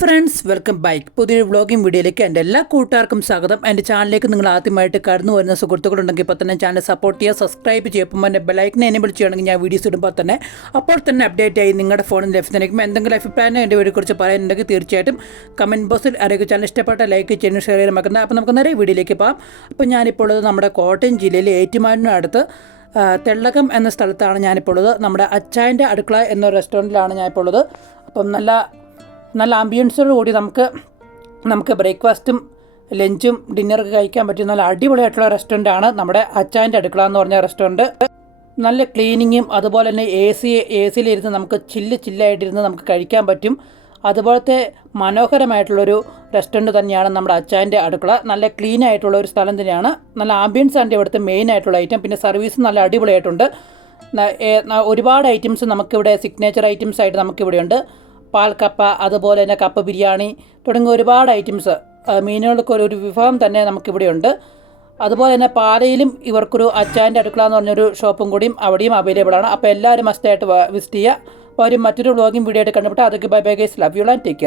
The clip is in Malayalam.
Friends, welcome back. പുതിയൊരു വ്ളോഗിംഗ് വീഡിയോയിലേക്ക് എൻ്റെ എല്ലാ കൂട്ടുകാർക്കും സ്വാഗതം. എൻ്റെ ചാനലിലേക്ക് നിങ്ങൾ ആദ്യമായിട്ട് കടന്നു വരുന്ന സുഹൃത്തുക്കളുണ്ടെങ്കിൽ ഇപ്പോൾ തന്നെ ചാനൽ സപ്പോർട്ട് ചെയ്യുക, സബ്സ്ക്രൈബ് ചെയ്യുമ്പോൾ എൻ്റെ ബെലൈക്കനെ എനേബിൾ ചെയ്യുകയാണെങ്കിൽ ഞാൻ വീഡിയോസ് ഇടുമ്പോൾ തന്നെ അപ്പോൾ തന്നെ അപ്ഡേറ്റ് ആയി നിങ്ങളുടെ ഫോണിൽ ലഭിക്കുന്നതായിരിക്കും. എന്തെങ്കിലും അഭിപ്രായം എൻ്റെ വീഡിയോയെക്കുറിച്ച് പറയാനുണ്ടെങ്കിൽ തീർച്ചയായിട്ടും കമൻറ്റ് ബോക്സിൽ അറിയിക്കുക. ചാനൽ ഇഷ്ടപ്പെട്ട ലൈക്ക് ചെയ്യാനും ഷെയർ ചെയ്യാനും മറക്കണ്ട. അപ്പോൾ നമുക്ക് നേരെ വീഡിയോയിലേക്ക് പോകാം. അപ്പോൾ ഞാനിപ്പോൾ ഉള്ളത് നമ്മുടെ കോട്ടയം ജില്ലയിലെ ഏറ്റുമാനൂരിനടുത്ത് തെള്ളകം എന്ന സ്ഥലത്താണ് ഞാനിപ്പോൾ ഉള്ളത്. നമ്മുടെ അച്ചായൻ്റെ അടുക്കള എന്ന റെസ്റ്റോറൻറ്റിലാണ് ഞാനിപ്പോൾ ഉള്ളത്. അപ്പം നല്ല ആംബിയൻസോട് കൂടി നമുക്ക് ബ്രേക്ക്ഫാസ്റ്റും ലഞ്ചും ഡിന്നറൊക്കെ കഴിക്കാൻ പറ്റിയ നല്ല അടിപൊളിയായിട്ടുള്ള റെസ്റ്റോറൻ്റാണ് നമ്മുടെ അച്ചായൻ്റെ അടുക്കള എന്ന് പറഞ്ഞ റെസ്റ്റോറൻറ്റ്. നല്ല ക്ലീനിങ്ങും അതുപോലെ തന്നെ എ സിയിലിരുന്ന് നമുക്ക് ചില്ലായിട്ടിരുന്ന് നമുക്ക് കഴിക്കാൻ പറ്റും. അതുപോലത്തെ മനോഹരമായിട്ടുള്ളൊരു റെസ്റ്റോറൻറ്റ് തന്നെയാണ് നമ്മുടെ അച്ചായൻ്റെ അടുക്കള. നല്ല ക്ലീൻ ആയിട്ടുള്ള ഒരു സ്ഥലം തന്നെയാണ്. നല്ല ആംബിയൻസ് ആണ് ഇവിടുത്തെ മെയിൻ ആയിട്ടുള്ള ഐറ്റം. പിന്നെ സർവീസ് നല്ല അടിപൊളിയായിട്ടുണ്ട്. ഒരുപാട് ഐറ്റംസ് നമുക്കിവിടെ സിഗ്നേച്ചർ ഐറ്റംസ് ആയിട്ട് നമുക്കിവിടെയുണ്ട്. പാൽക്കപ്പ, അതുപോലെ തന്നെ കപ്പ ബിരിയാണി തുടങ്ങിയ ഒരുപാട് ഐറ്റംസ്, മീനുകൾക്ക് ഒരു വിഭവം തന്നെ നമുക്കിവിടെയുണ്ട്. അതുപോലെ തന്നെ പാലയിലും ഇവർക്കൊരു അച്ചായൻ്റെ അടുക്കള എന്ന് പറഞ്ഞൊരു ഷോപ്പും കൂടിയും അവിടെയും അവൈലബിൾ ആണ്. അപ്പോൾ എല്ലാവരും മസ്റ്റായിട്ട് വിസിറ്റ് ചെയ്യുക. അപ്പോൾ ഒരു മറ്റൊരു വ്ളോഗിംഗ് വീഡിയോ ആയിട്ട് കണ്ടുപിട്ട് അതൊക്കെ bye bye guys, love you and take care.